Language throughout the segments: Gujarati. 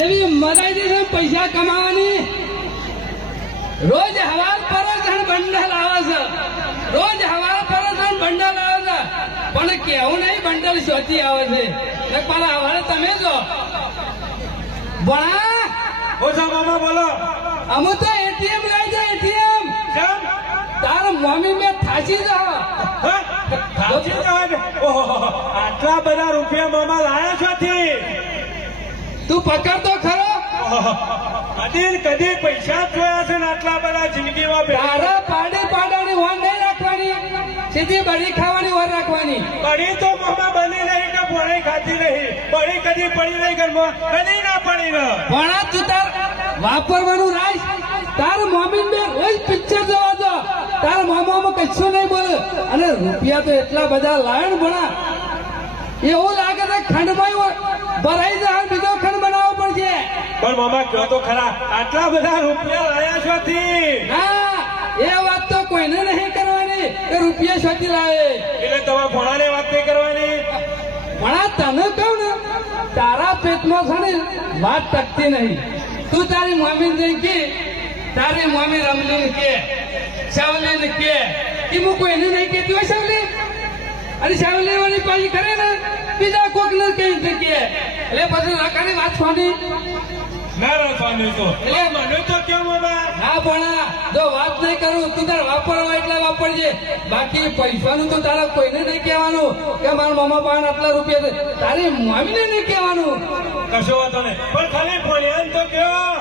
એવી મદાઈ છે પૈસા કમાવાની. રોજ હવાર પર બંડલ આવે છે, રોજ હવાર પર બંડલ આવે છે, પણ કેવું નહીં બંડલ શોધી આવે છે. પાલા હવારે તમે જો ભણા ઓછા મામા બોલો. અમુ તો એટીએમ લઈ જાય. એટીએમ તાર મમ્મી મેં થાચી જાઓ. આટલા બધા રૂપિયા મામા લાયા છો થી? તું પકડ તો ખરો. કદી પૈસા જોયા છે ને આટલા બધા જિંદગીમાં? તારા પાડી પાડાની વન નહીં રાખવાની, સીધી બળી ખાવાની વર રાખવાની. બળી તો મામા બની નહીં કે ભણી ખાતી નહીં. બળી કદી પડી નહીં ઘરમાં, કદી ના પડી ને. ભણા તું તાર વાપરવાનું રાખ. તાર મમ્મી ને રોજ પિક્ચર જોવા દો. તાર મામામાં કશું નહીં બોલે. અને રૂપિયા તો એટલા બધા લાયણ ભણા, એવું લાગે છે ખંડમાં ભરાઈ જાય, બીજો ખંડ બનાવવો પડશે. પણ મામા કહો તો ખરા, આટલા બધા રૂપિયા લાયા છો થી? હા, એ વાત તો કોઈને નહીં કરવાની કે રૂપિયા શોધી લાવે. એટલે તમે ભણાને વાત નહીં કરવાની? ભણા તને કહું ને, તારા પેટમાં છે ને વાત ટકતી નહીં. તું તારી મમ્મી જઈ કે તારી મમ્મી રમલી કે સાવલી ને કે હું કોઈને નહીં કેતી હોય સાવલી. અને સાવલી વાળી પાછી કરે ને બીજા કોક ને કઈ કે એટલે પછી રાખાની વાત છોડી ના રાખવાની તો એટલે મને તો કેમ મામા? ના ભણા, જો વાત નહીં કરું તું તારે વાપરવા એટલે વાપરજે. બાકી પૈસાનું તો તારા કોઈને નહીં કહેવાનું કે મારા મામા પાસે આટલા રૂપિયા છે. તારી મમ્મીને નહીં કહેવાનું. કશો વાંધો નહીં, પણ ખાલી ભણ્યા તો કયો.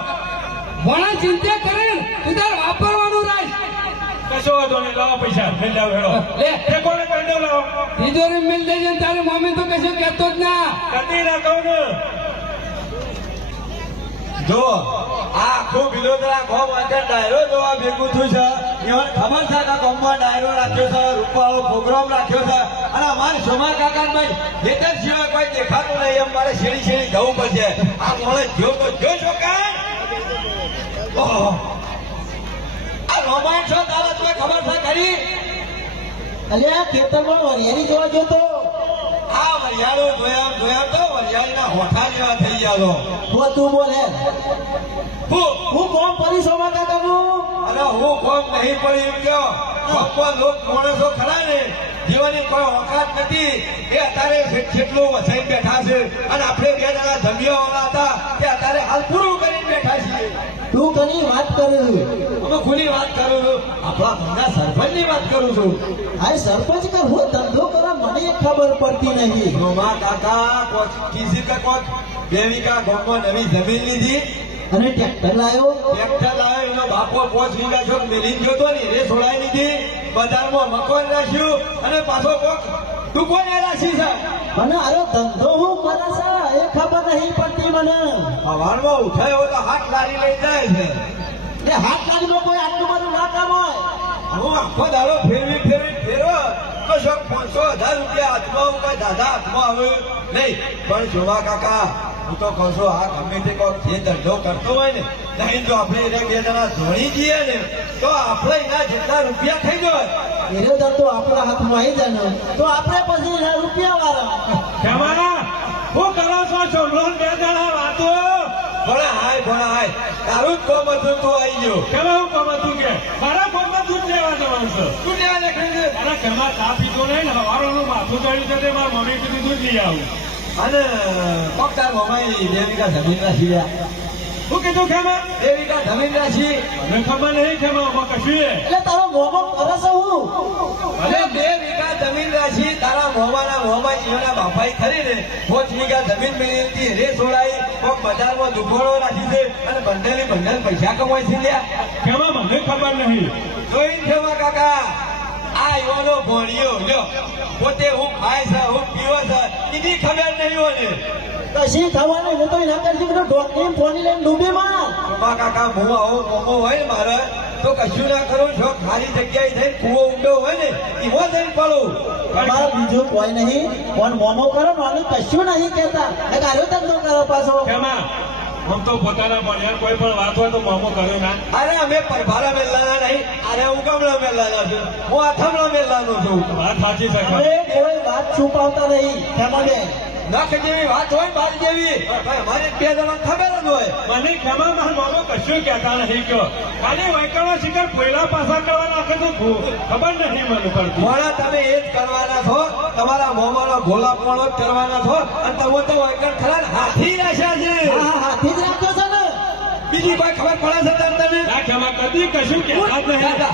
ભણા ચિંતા કરે તું તારે વાપરવાનું રાખ. કશો વાંધો નહીં, લાવો પૈસા લઈ જાવ. હેડો લે કોને કંડો લાવો. તિજોરી મિલ જઈએ. તારી મમ્મી તો કશું કહેતો જ ના. કદી ના કહું ને. જો આ આખું બિલોદરા ગોમ અંદર ડાયરો જોવા ભેગું થયું છે. એમને ખબર છે કે ગોમમાં ડાયરો રાખ્યો છે, રૂપાળો પ્રોગ્રામ રાખ્યો છે. અને અમારે સોમા કાકા ભાઈ ખેતર સિવાય કોઈ દેખાતું નહીં. એમ મારે શેરી શેરી જવું પડશે. આ મોડે જો તો જો છો કાંઈ આ રોમાન છો તારા તું ખબર છે ખરી? અલ્યા ખેતરમાં વરિયાળી જોવા જોતો. આ વરિયાળો જોયા તો વરિયાળીના હોઠા જેવા થઈ ગયા. તું બોલે હું કોમ પડી સોમા કાકાનું. અરે હું કોમ નહીં પડી એમ કયો. કોમમાં લોક માણસો ખરા ને જીવાની કોઈ ઓકાત નથી. એ અત્યારે જેટલું વસાઈ બેઠા છે. અને આપણે બે જણા ધમિયાવાળા હતા તે અત્યારે હાલ પૂરું કરીને બેઠા છીએ. તું કની વાત કરે છે? અમે ખુલ્લી વાત કરું છું. આપણા ગામના સરપંચની વાત કરું છું. આ સરપંચ કે હું ધંધો કરવા મને એક ખબર પડતી નહીં. રોમા કાકા કોચ કીધી કે કોચ દેવિકા ગામમાં નવી જમીન લીધી અને ટ્રેક્ટર લાવ્યો. ટ્રેક્ટર લાવ્યો. એનો બાપો 5 વીઘા જો મેલી ગયો તો ને એ છોડાઈ લીધી. બજારમાં મકાન રાખ્યું અને પાછો કોક દુકાને રાખી છે. મને આરો ધંધો હું કરે છે એ ખબર નહીં પડતી મને. સવારમાં ઉઠાયો તો હાથ લારી લઈ જાય છે. એ હાથ લાગીનો કોઈ આટલું બધું ના કામ હોય. હું આખો દાડો ફેરવો તો શોખ 500,000 રૂપિયા હાથમાં કોઈ દાદા હાથમાં આવે નહીં. પણ જોવા કાકા હું તો કહું છું આ ગમે તે કોઈ જે ધંધો કરતો હોય ને નહીં જો આપણે એને બે જણા જોડી જઈએ ને તો આપણે એના જેટલા રૂપિયા થઈ જાય. એનો ધંધો આપણા હાથમાં આવી જાય ને તો આપણે પછી એના રૂપિયા વાળા. જમાના હું કરો છો? છોકરો બે જણા વાતો ભણા હાય તારું જ કોમ હતું તું આવી ગયો. કેવા હું કામ હતું કે મારા ફોનમાં દૂધ લેવા જવાનું છે. તું લેવા નીકળી છે. અરે કેમાં ચા પીધો નહીં ને હવારોનું માથું ચડ્યું છે તે મારા મમ્મી કીધું દૂધ લઈ આવું. અને કોક તાર મમાઈ દેવિકા જમીન રાખી શું કીધું ખેમા? દેવિકા જમીન રાખી. મને ખબર નહીં ખેમા આમાં કશું. એટલે તારો મોમો કરે છે હું. અને 2 વીઘા જમીન રાખી. તારા મોહમાં એના બાપાઈ ખરી ને 5 વીઘા જમીન મેળવી રે છોડાઈ. કોક બજારમાં દુકાનો રાખી છે અને બંડલ પૈસા કમાય છે. લ્યા ખેમા મને ખબર નહીં. જોઈને ખેમા કાકા આ યુવાનો ભણ્યો લ્યો પોતે હું ખાય છે હું પીવો છે એની ખબર નહીં હોય. કશી થવાની હું તો એના કરતી બધું ઢોકની ફોની લઈને ડૂબી માં. ખેમા કાકા હું આવો મોમો હોય ને મારે તો કશું ના કરું. જો ખાલી જગ્યાએ થઈને કૂવો ઊંડો હોય ને એમાં જઈને પડું. તમારે બીજું કોઈ નહીં. કોણ મોમો કરો મને કશું નહીં કહેતા. ગાયો ધંધો કરો પાછો. ખેમા આમ તો પોતાના ભણ્યા કોઈ પણ વાત હોય તો મોમો કર્યો ના. અરે અમે પરભારા મેલાના નહીં. અરે ઉગમણા મેલાના છું. હું આઠમણા મેલાનો છું. વાત સાચી છે. હવે કોઈ વાત છુપાવતા નહીં. ખેમાબેન નખ જેવી વાત હોય બાર જેવી ભાઈ અમારે બે જણા ખબર જ હોય. મને ખેમા માર મામો કશું કહેતા નહીં કયો ખાલી વાયકાનો શિકાર પહેલા પાછા કરવા નાખે તો ખબર નહીં મને પડતી. મોડા તમે એ જ કરવાના છો, તમારા મોમાનો ભોલાપણો જ કરવાના છો અને તમે તો વૈકણ ખરા ને હાથી નાખ્યા છે. હા હાથી જ રાખ્યો છે ને. બીજી કોઈ ખબર પડે છે તમને? આ ખેમા કદી કશું કહેતા જ નહીં.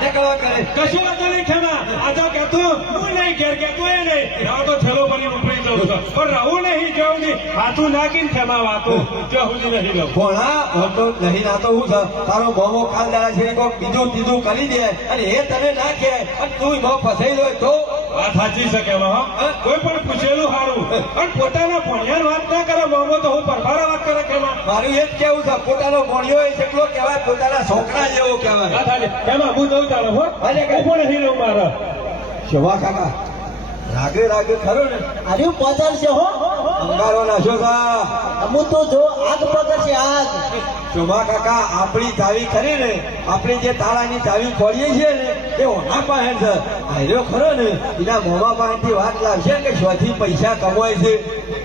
નીકળવા કરે કશું વાંધો નહીં ખેમા. આ તો કહેતું હું નહીં ઘેર કહેતો એ નહીં રાવ તો થેલો ભરી ઉપડી જવું છે પણ રહું નહીં જવું નહીં હાથું નાખીને ખેમા વાતો જવું જ નહીં રહું. ભોળા હોતો નહીં ના તો હું છે તારો મોમો ખાલદારા છે કોક બીજું ત્રીજું કરી દે અને એ તને ના કહે અને તું એમાં ફસાઈ હોય તો વાત સાચી છે ખેમા હો. કોઈ પણ પૂછેલું સારું પણ પોતાના ભણ્યાની વાત ના કરે મોમો તો હું પરભારા વાત કરે ખેમા. મારું એ જ કેવું છે પોતાનો ભોણિયો એ જેટલો કહેવાય પોતાના છોકરા જેવો કહેવાય. વાત સાચી. ખેમા હું જઉં ચાલો હો. ભલે કે. હું પણ નહીં રહું મારા. શોભા કાકા રાગે રાગે ખરો ને આર્યું પધરશે હો. અંગારો નાશો છે. અમુ તો જો આગ પધરશે આગ. શોભા કાકા આપણી ચાવી ખરી ને આપણે જે તાળાની ચાવી ખોલીએ છીએ ને એ ઓના પાસે છે. આર્યો ખરો ને એના મોમા પાસેથી વાત લાવશે કે શોથી પૈસા કમાય છે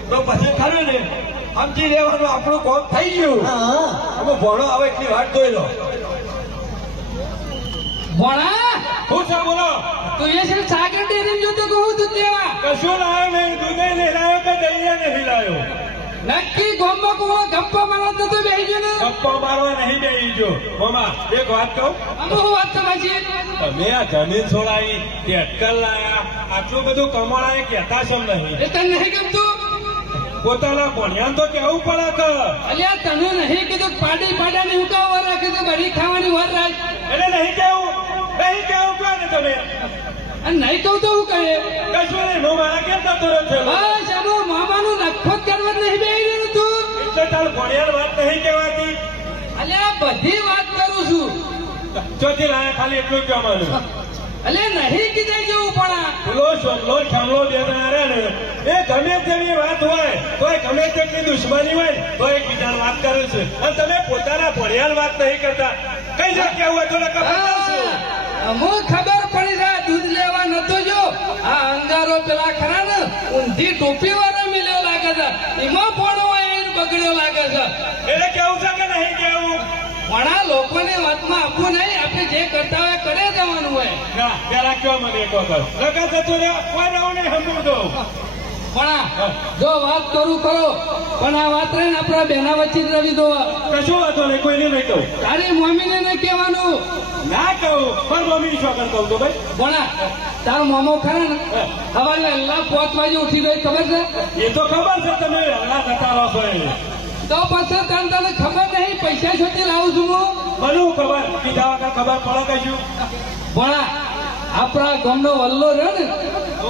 તો પછી ખરું ને સમજી લેવાનું આપણું કામ થઈ ગયું. હા અમે ભણો આવે એટલી વાત જોઈ લો. ભણા હું છે બોલો. તું એ છે સાગર ડેરી જોતો કહું તું કેવા કશું લાવ્યો નહીં દૂધે નહીં લાવ્યો કે દહીંએ નહીં લાવ્યો. નક્કી ગોમમાં કોવો ગપ્પા મારવા તો બેહી ગયો ને ગપ્પા મારવા નહીં બેસી જો. મામા એક વાત કહું. અમુ હું વાત તમારી તમે આ જમીન છોડાવી ટ્રેક્ટર લાયા આટલું બધું કમાણા કહેતા છો નહીં. એ તને નહીં ગમતું પોતાના ભણ્યાને તો કેવું પડે કે અલ્યા તને નહીં કીધું પાડી પાડાની હું કાં વાર રાખે છે બધી ખાવાની વાર રાખ એટલે નહીં કેવું કહો ને તમે. અને નહીં કહું તો હું કહે કશું નહીં હું મારા કેમ જતો રહ્યો છે બસ આનો મામાનું લખપત કરવા જ નહીં બેહી રહ્યું તું એટલે તાર ભણ્યાની વાત નહીં કહેવાતી. અલ્યા બધી વાત કરું છું ચોથી લાયા ખાલી એટલું કહેવાનું. અલ્યા નહીં કીધે જેવું પણ પેલો સોમલો શામલો બે જણા રહ્યા ને એ ગમે તેવી વાત હોય તોય ગમે તેટલી દુશ્મની હોય તો એકબીજાને વાત કરે છે અને તમે પોતાના ભણ્યાની વાત નહીં કરતા. કઈ જગ્યા કેવું હોય તો નકર બતાવશું. અમુક ખબર પડી જાય દૂધ લેવા નતો જો આ અંગારો પેલા ખરા ને ઊંધી ટોપી વાળો મિલ્યો લાગે છે એમાં પોણો આવીને બગડ્યો લાગે છે એટલે કેવું છે કે નહીં કેવું. પણ આ લોકોને વાતમાં આપવું નહીં આપણે જે કરતા હોય કરે જવાનું હોય ના પેલા કયો મને એક વખત લગા થતું રે કોઈ રહું નહીં સમજું દઉં. પણ જો વાત કરું કરો પણ આ વાત રહીને આપણા બેના વચ્ચે જ રવી દો કશું વાંધો નહીં કોઈને નહીં કહું. તારી મમ્મીને નહીં કહેવાનું ના કહું પણ મમ્મી શોખન કહું તો ભાઈ. ભણા તારો મામો ખરા ને સવારે વહેલા 5 વાગે ઉઠી ગઈ ખબર છે એ તો ખબર છે તમે વહેલા થતા રહો છો એ. તો પછી તને ખબર નહીં પૈસા છોટી લાવું છું હું મને ખબર કીધા વગર ખબર પડે કશું. ભણા આપણા ગામનો વલ્લો રહ્યો ને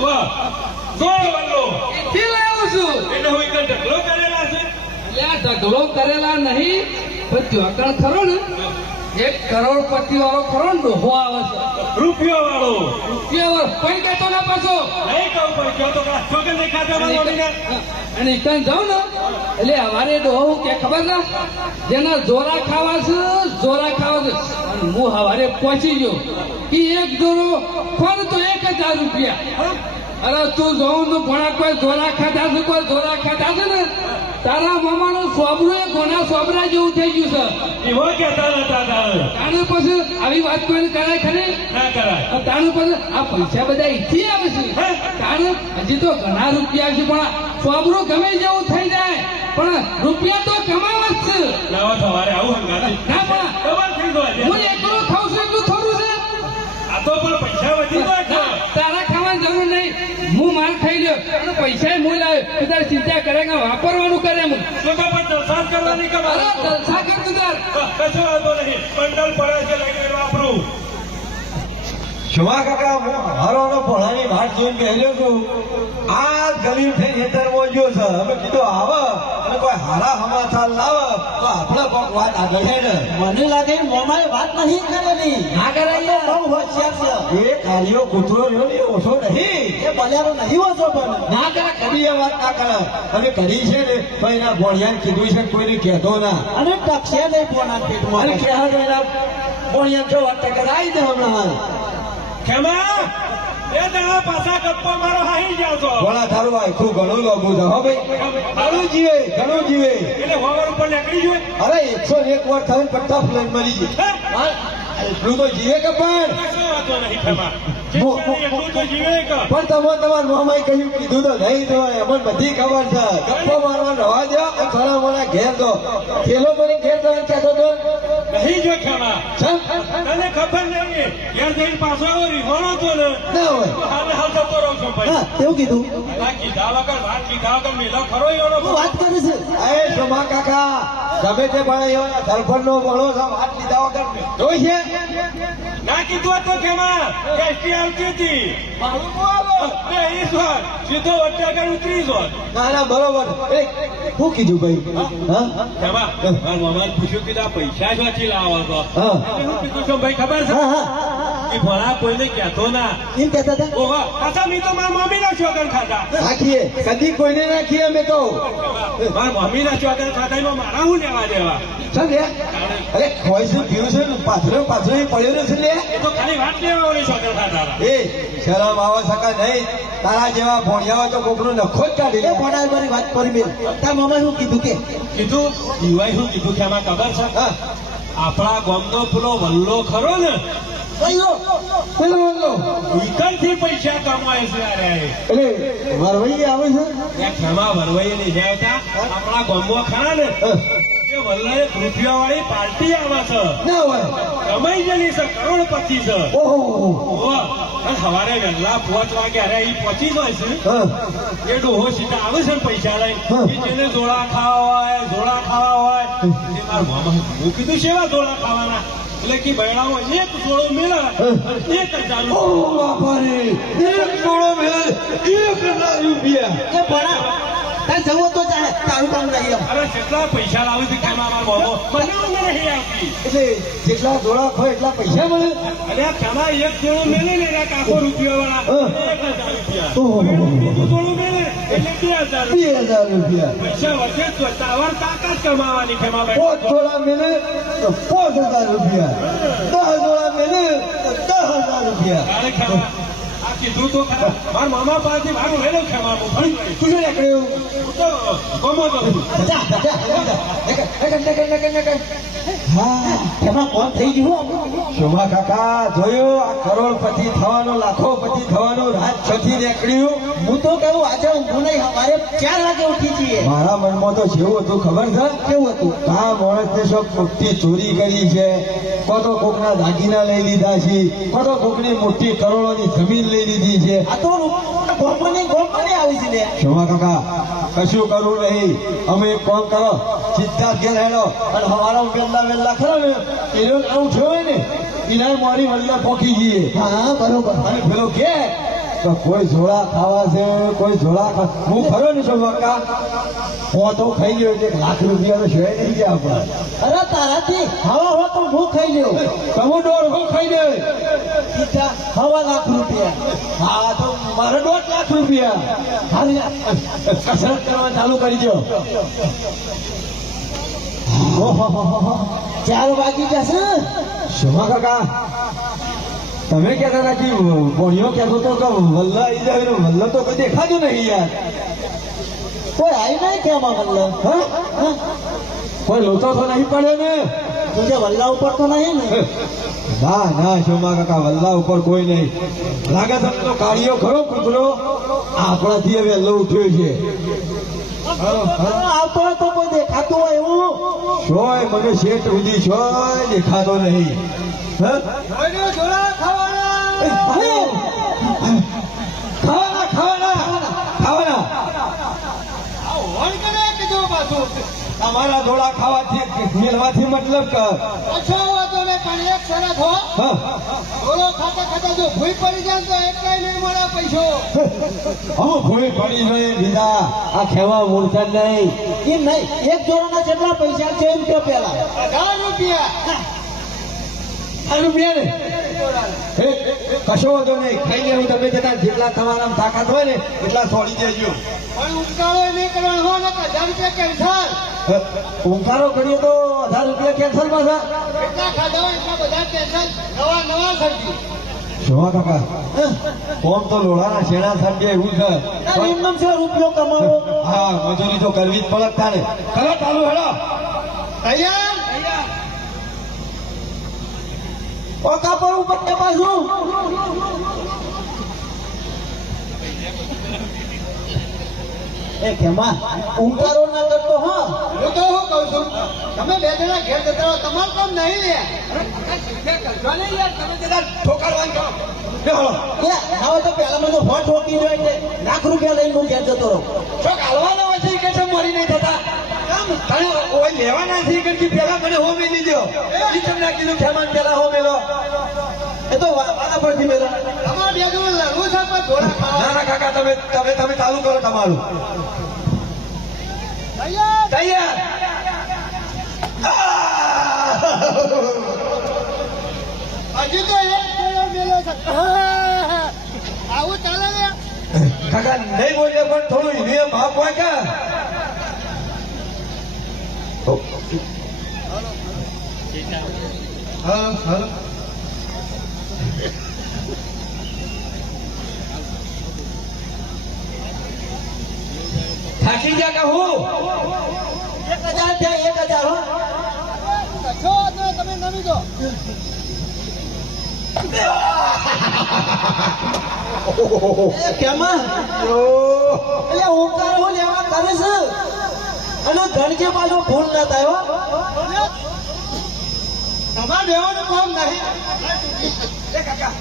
વાહ ગોળ વલ્લો એથી લાવું છું એટલે હું એક ઢગલો કરેલા છે. એટલે આ ઢગલો કરેલા નહીં પણ ત્યોકણ ખરો ને 1 કરોડપતિ વાળો ખરો ને ડોહો આવે છે રૂપિયો વાળો રૂપિયા કોઈ કહેતો ના પાછો નહીં કહું પણ કહો તો છોકર નહીં ખાતા મમ્મીને. અને ઇકન જાઉં ને એટલે અમારે ડોહો કે ખબર છે જેના જોરા ખાવા છે જોરા ખાવા છે અને હું સવારે પહોંચી ગયો કે એક જોરો ખોર તો 1000 રૂપિયા અરે તું જોઉં તો ભણા કોઈ જોરા ખાતા છે કોઈ જોરા ખાતા છે ને તારા મામાનું સોબરું એ ગોના સોબરા જેવું થઈ ગયું છે એવો કહેતા નતા તારે. તાનું પછી આવી વાત કોઈને કરાય ખરી ના કરાય. તાનું પછી આ પૈસા બધા અહીંથી આવે છે તાનું હજી તો ઘણા રૂપિયા છે પણ સોબરું ગમે જેવું થઈ જાય પણ રૂપિયા તો કમાવા જ છે નવા સવારે આવું હંગાતી. ના પણ ખબર થઈ જાય. હું એકલો ખાઉં છું એટલું થોડું છે આ તો પણ પૈસા વધી જાય છે. તારા ખાવાની જરૂર નહીં હું માર ખાઈ લ્યો અને પૈસા હું લાવ્યો તું તારી ચિંતા કરે કે વાપરવાનું કરે હું તો પણ જલસા કરવાની અરે ખબર. જલસા કર તું તાર કશું વાંધો નહીં બંડલ પડે છે લઈને વાપરું. શોભા કાકા હું હારોનો ભોળાની વાત જોઈને કહેલો છું આ ગરીબ થઈ ખેતરમાં ગયો છે અમે કીધું આવે અને કોઈ હારા સમાચાર લાવે તો આપણે કોઈક વાત આગળ છે ને મને લાગે મોમાએ વાત નહીં કરેલી. ના કરાય બહુ હોશિયાર છે. એ કાર્યો કૂતરો રહ્યો ને એ ઓછો નહીં એ બલ્યારો નહીં હોતો પણ ના કરે કદી એ વાત ના કરે અને કરી છે ને તો એના ભોળિયાને કીધું છે કે કોઈને કહેતો ના અને ટકશે નહીં પોના અને પેટમાં. કહેવા એના ભોળિયા જો વાત કરાવી દે હમણાં ખેમા એ દાડા પાછા ગપ્પા મારો હાઈ જાવ છો વળા તારું આખું ઘણું લોગું છે હો ભાઈ ઘણું જીવે ઘણું જીવે એટલે હોવર ઉપર નીકળી જોઈએ અરે 101 વાર થઈને પટ્ટા ફ્લેન મરી ગઈ હે? એટલું તો જીવે કે પણ કશો વાંધો નહીં ખેમા જેટલું એટલું તો જીવે કે પણ તમે તમારા મામાએ કહ્યું કીધું તો નહીં તો અમને બધી ખબર છે ગપ્પો મારવા રવા દો અને થોડા મોડા ઘેર દો થેલો મને ઘેર દો એમ કહેતો તો નહીં જો ખેમા છે? તને ખબર નહીં ઘેર જઈને પાછો આવો રીહોણો તો ને ના હોય હાલે હાલ જતો રહું છું ભાઈ હા તેવું કીધું આ કીધા વગર વાત કીધા વગર મેલો ખરો એનો હું વાત કરીશ એ સોમા કાકા ગમે તે પણ એવા સરપંચનો બળો છે વાત લીધા વગર જોઈ છે ના કીધું હતું ખેમા કેસ્ટી આવતી હતી બે ઈસ વાર સીધો વચ્ચે આગળ ઉતરી જો ના ના બરોબર એ શું કીધું ભાઈ હા ખેમા મારા મામાને પૂછ્યું કે આ પૈસા ક્યાંથી લાવો છો હા. શું કીધું છું ભાઈ ખબર છે હા હા કે ભણા કોઈને કહેતો ના એમ કહેતા હતા ઓહો પાછા મેં તો મારા મમ્મીના ચોગન ખાધા નાખીએ કદી કોઈને નાખીએ અમે તો મારા મમ્મીના ચોગન ખાધા એમાં મારા હું લેવા દેવા છે ને અરે ખોઈ શું પીવું છે ને પાથરો પાથરો એ પડ્યો ને છે લે એ તો ખાલી વાત લેવા વાળી ચોગન ખાધા હતા. એ શરમ આવે સકા નહીં તારા જેવા ભોણિયા હોય તો કોકનું નખો જ કાઢી એ લે મોડા મારી વાત કરી મેં તાર મામા શું કીધું કે કીધું યુવાઈ શું કીધું કે આમાં ખબર છે હા આપણા ગામનો પેલો વલ્લો ખરો ને કયો પેલો બોલો ઈકણથી પૈસા કમાય છે અરે એટલે વરવઈ આવે છે ત્યાં ખેમા વરવાઈ લઈ જાય હતા આપણા ગામમાં ખરા ને હા. એ વલ્લા એક રૂપિયા વાળી પાર્ટી આવે છે ના હોય કમાઈ ગયેલી છે કરોડપતિ છે ઓહો ઓહો. અને સવારે વહેલા 5 વાગે અરે ઈ પહોંચી જાય છે હા એ ડોહો સીધા આવે છે ને પૈસા લઈ હા. એ જેને જોડા ખાવા હોય એ મારા મામા હું કીધું શેવા જોડા ખાવાના એટલે કે બૈરાઓ એક જોડો મેળે અને 1000 ઓ બાપા રે એક જોડો મેળ 1000 રૂપિયા એ ભણા તાર જવો તો ચાલે તારું કામ નહીં એમ અરે જેટલા પૈસા લાવે છે ખેમા મારો મામો મને ઊંઘ નહીં આવતી એટલે જેટલા જોડા ખોય એટલા પૈસા મળે અરે ખેમા એક જોડો મેળે ને એક આખો રૂપિયા વાળા 1000 રૂપિયા ઓહો. બીજું જોડું મેળે એટલે 2000 રૂપિયા 2000 રૂપિયા પૈસા વધે તો તાવર તાકાત કમાવાની ખેમા ભાઈ પોત જોડા મેલે તો 5000 રૂપિયા 10 જોડા મેલે તો 10000 રૂપિયા તારે ખેમા આ કીધું તો ખરા મારા મામા પાસેથી ભાડું લઈ લઉં ખેમા હું ફરી ગઈ. તું શું નીકળ્યું હું તો ગમો તો છું. હા એમાં કોણ થઈ ગયું આપણું? શોભા કાકા જોયું આ કરોડપતિ થવાનો લાખોપતિ થવાનું રાત છથી નીકળ્યું હું તો કહું આજે ઊંઘું નહીં અમારે 4 વાગે ઉઠી છીએ મારા મનમાં તો જેવું હતું ખબર છે કેવું હતું આ માણસને શું મોટી ચોરી કરી છે કોતો કોકના દાગીના લઈ લીધા છે કોતો કોકની મોટી કરોડોની જમીન લઈ લીધી છે આ તો ગોપની આવી છે ને શોભા કાકા કશું કરવું નહીં અમે એક કામ કરો સીધા ઘેર હેડો અને હવારો વેલા ખરો ને એનો આવું થયો હોય ને એના મારી વલ્લા પોકી જઈએ હા બરોબર અને પેલો કે તો કોઈ ઝોળા ખાવા છે કોઈ ઝોળા હું ખરો ને શોભા કાકા હું તો ખાઈ ગયો છે 1 લાખ રૂપિયા તો છે નહીં ગયા આપણા અરે તારાથી હવા હો તો હું ખાઈ ગયો તમે દોઢ હું ખાઈ દે સીધા 1.5 લાખ રૂપિયા હા તો મારે 1.5 લાખ રૂપિયા હારી કસરત કરવા ચાલુ કરી દો 4 વાગી જશે શોભા કાકા તમે કહેતા હતા કે બોણીઓ કહેતો હતો કે વલ્લા આવી જાય ને વલ્લા તો કોઈ દેખાતું નહીં યાર કોઈ આવી નહીં કેમાં વલ્લા હા કોઈ લોચો તો નહીં પડે ને તુજે વલ્લા ઉપર તો નહીં ને ના ના શોભા કાકા વલ્લા ઉપર કોઈ નહીં લાગે તમને તો કાળીઓ ખરો કૂતરો આપણાથી હવે વહેલો ઉઠ્યો છે આવતો હોય તો કોઈ દેખાતું હોય એવું શોય મને શેઠ સુધી શોય દેખાતો નહીં હા ખાવાના ખાવાના અમારા ધોળા ખાવાથી મેળવાથી મતલબ કે હા હવે ભૂલી પડી નહીં બીજા આ ખેવા મૂર્છા નહીં એમ નહીં એક જોડાના જેટલા પૈસા છે એમ કે પેલા 1000 રૂપિયા ને કશો વાંધો નહીં ખાઈ લેવું તમે જતા જેટલા તમારા તાકાત હોય ને એટલા છોડી દેજો ઉંકારો કરીએ તો 1000 રૂપિયા કેન્સલ પાછા શોભા કાકા કોમ તો લોઢાના શેણા સાહેબ એવું છે એમનેમ છે રૂપિયો કમાવો. હા મજૂરી તો કરવી જ પડે તારે કરો ચાલુ હેડો તૈયાર ઓકા પર ઉપર કે પાછું એ કેમાં ઉંકારો ના કરતો હા હું તો શું કહું છું તમે બે જણા ઘેર જતા રહો તમારું કામ નહીં લે ઠોકારવાનું કરો બેહો એ હવે તો પેલા મને હોટ હોકી જોઈ એટલે લાખ રૂપિયા લઈને હું ઘેર જતો રહું. ચોક હાલવાના હોય છે કે છે મરી નહીં થતા તને ઓય લેવાના છે કે પેલા મને હો મેલી દો ઈ તમને કીધું ખેમાન પેલા હો મેલો એ તો વાના પરથી મેલા તમારે બે જણ લડવું છે પણ ઘોડા ખાવા ના ના કાકા તમે ચાલુ કરો તમારું તૈયાર તૈયાર હજી તો એક ગોળો મેલો છે આવું ચાલે ને કાકા નહીં બોલે પણ થોડું નિયમ ભાગ હોય કે હા હા થાકી ગયા કે હું 1000 થયા 1000 હો છો તો તમે નમી દો એ કેમાં એટલે ઓંકાર હું લેવા કરે છે અને ગણકે પાછો ભૂલ ના થાય હો. તમારે બેવાનું કામ નહીં એ કાકા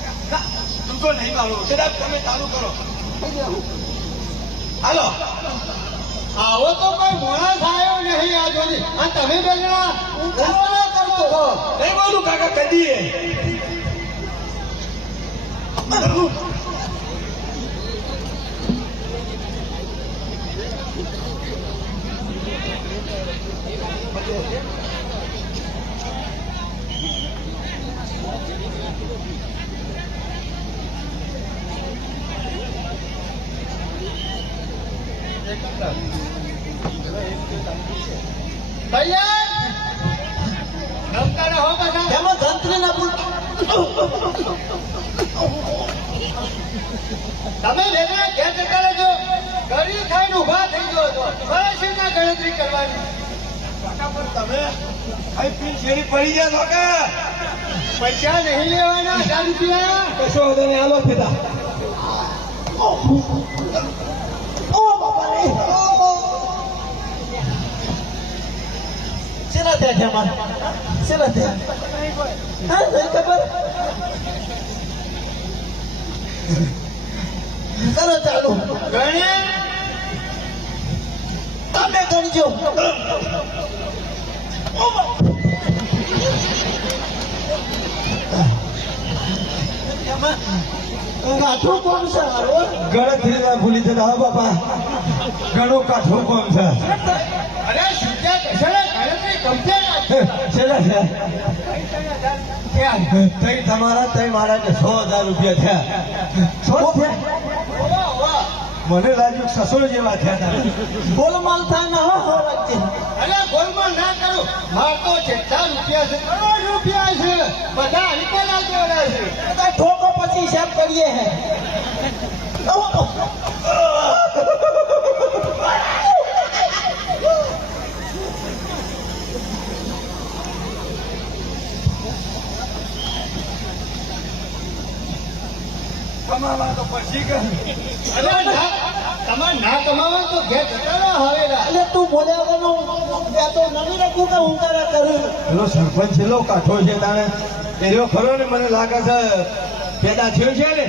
તું તો નહીં મારો કદાચ તમે ચાલુ કરો હાલો આવો તો કોઈ માણસ આવ્યો નહીં આ જોડી અને તમે બે જણા ઉંકારો કરતો હો નહીં બોલું કાકા કદીએ તૈયાર નમકારે હો બધા એમાં ધંત્રી ના ભૂલ તમે બે જણા ઘેર જતા રહેજો ગરી ખાઈને ઊભા થઈ ગયો હતો વર્ષના ગણતરી કરવાની કાકા પણ તમે કઈ પીન શેરી પડી ગયા છો કે પૈસા નહીં લેવાના 1000 રૂપિયા કશો વાંધો નહીં હાલો ફેટા ઓ બાપા રે શેના થયા છે અમારે શેના થયા હા નહીં ખબર કરો ચાલુ ગણે તમે ગણજો કાઠું કોણ છે મારું ગણતરી ના ભૂલી જતા હા બાપા ઘણું કાઠું કોમ છે અરે સુત્યા કશે ગણતરી કમ્પ્લેટ છેલ્લા છે તઈ તમારા તઈ મારા 100,000 રૂપિયા થયા 100 થયા મને લાગ્યું 600 જેવા થયા હતા ગોલમાલ થાય ના હો વચ્ચે અરે ગોલમાલ ના કરું માર તો જેટલા રૂપિયા છે કરોડ રૂપિયા છે બધા રીતે ના જોડે છે કઈ ઠોકો પછી હિસાબ કરીએ હે કમાવા તો પછી કે અરે તમારે ના કમાવા તો ઘેર જતા રહો હવેલા એટલે તું બોલ્યા વગરનું ત્યાં તો નવી રાખું કે ઉંકારા કરું પેલો સરપંચ છેલ્લો કાઠો છે તાણે એનો ખરો ને મને લાગે છે પેદા થયો છે ને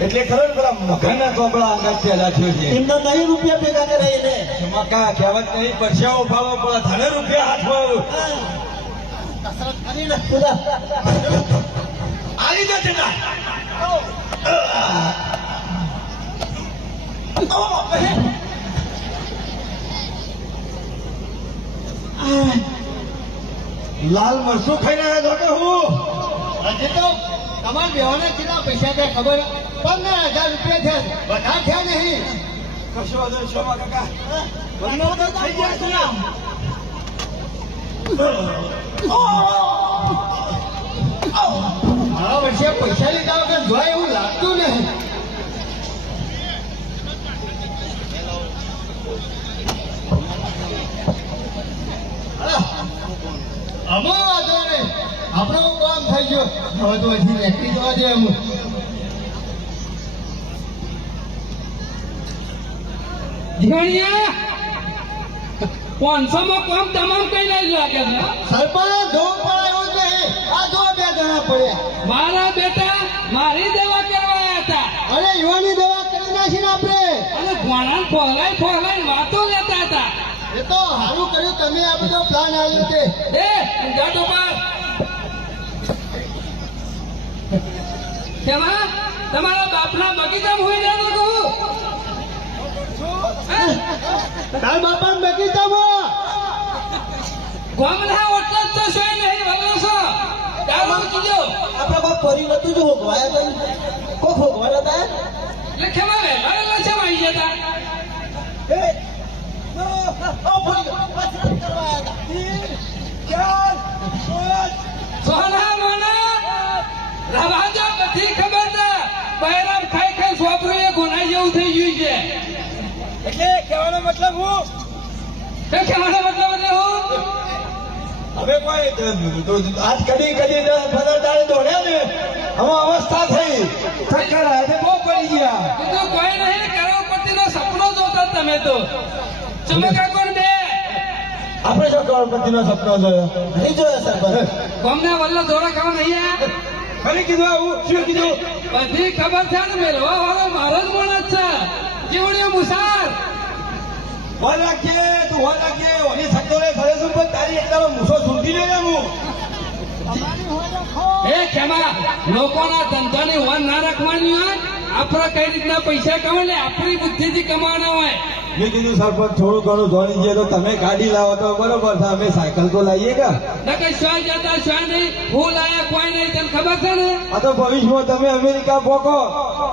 એટલે ખરો ને પેલા મગરના ચોપડા આગળ પેદા થયો છે એમનો નહીં રૂપિયા ભેગા કરાય ને મકા કહેવત નહીં પરસેવો ઉફાળવો પડે ધણે રૂપિયા હાથમાં કસરત કરીને ખુદા આવી દો જતા લાલ મરચું ખાઈને આવ્યા છો કે હું હજી તો તમારે બેવાના કેટલા પૈસા થયા ખબર 15,000 રૂપિયા થયા બધા થયા નહીં કશો વાંધો નહીં, શોભા કાકા બંને તો થઈ ગયા છે આમ. આ વર્ષે પૈસા લીધા વગર જોઈ અમો વાંધો નહીં આપણું કામ થઈ ગયું હવે તો હજી નીકળી જવા દે અમુક જીવણિયા 500 માં કામ તમામ કઈ નહીં લાગે છે સરપંચ ધોમ પડાયું જ નહીં આ જો બે જણા પડ્યા મારા બેટા મારી દવા કરવા આવ્યા હતા અરે યુવાની દવા કરી નાખી ને આપણે અને ભણાન ફોલાઈ વાતો લેતા હતા એ તો સારું કર્યું તમે આ બધો પ્લાન આવ્યો તે એ જાટો પર કેમાં તમારા બાપના બગીચામાં હોઈ જતો કહું તાર બાપા બગીચામાં ગમના ઓટલો જ તો સોય નહીં ભલો છો દારૂ પીજો આપણા બાપ ફરી નતું જ હોગવાયા કઈ કોઈ હોગવાના હતા એટલે કેમાં વહેલા છે આવી જતા સોના મોના રવાજો બધી ખબર છે બહેરામ ખાઈ સોપરું એ ગુનાઈ જેવું થઈ ગયું છે એટલે કહેવાનો મતલબ હું એ કહેવાનો મતલબ એટલે હું હવે કોઈ આજ કદી ફદર દાડે દોડ્યા ને હવે અવસ્થા થઈ ચક્કર આજે બહુ પડી ગયા કીધું કોઈ નહીં કરોડપતિનો સપનો જોતા તમે તો ચમકા કોણ બે આપણે શું કરોડપતિનો સપનો જોયો નહીં જોયા સરપંચ ગમના વલ્લો દોડા ખાવા નહીં આયા ફરી કીધું આવું શું કીધું બધી ખબર છે ને મેળવા વાળો મારો જ માણસ છે જીવણીઓ મુસાર હોલ રાખીએ તું હોલ રાખીએ ઓની સત્તોરે સરે શું પણ તારી એકદમ મૂસો છૂટી લે હું એ ખેમા લોકોના ધંધાની વન ના રાખવાની હોય આપણે કઈ રીતના પૈસા કમાય આપણી બુદ્ધિથી કમાવાના હોય મેં કીધું સરપંચ થોડું ઘણું જોડી જઈએ તો તમે ગાડી લાવો તો બરોબર છે અમે સાયકલ તો લાવીએ કે ના કઈ સ્વાય જતા સ્વાય નહીં હું લાયા કોઈ નહીં તને ખબર છે ને આ તો ભવિષ્યમાં તમે અમેરિકા પોકો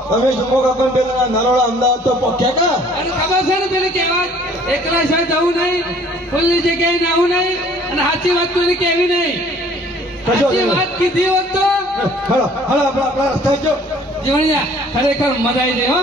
તમે શું કાકા પેલા નરોડા અમદાવાદ તો પોક્યા કા અને ખબર છે ને પેલી કહેવાત એકલા સ્વાય જવું નહીં ખુલ્લી જગ્યાએ જવું નહીં અને સાચી વાત પેલી કેવી નહીં સાચી વાત કીધી હોત તો હલો આપણા રસ્તા જો જીવણિયા ખરેખર મજા આવી ગઈ હો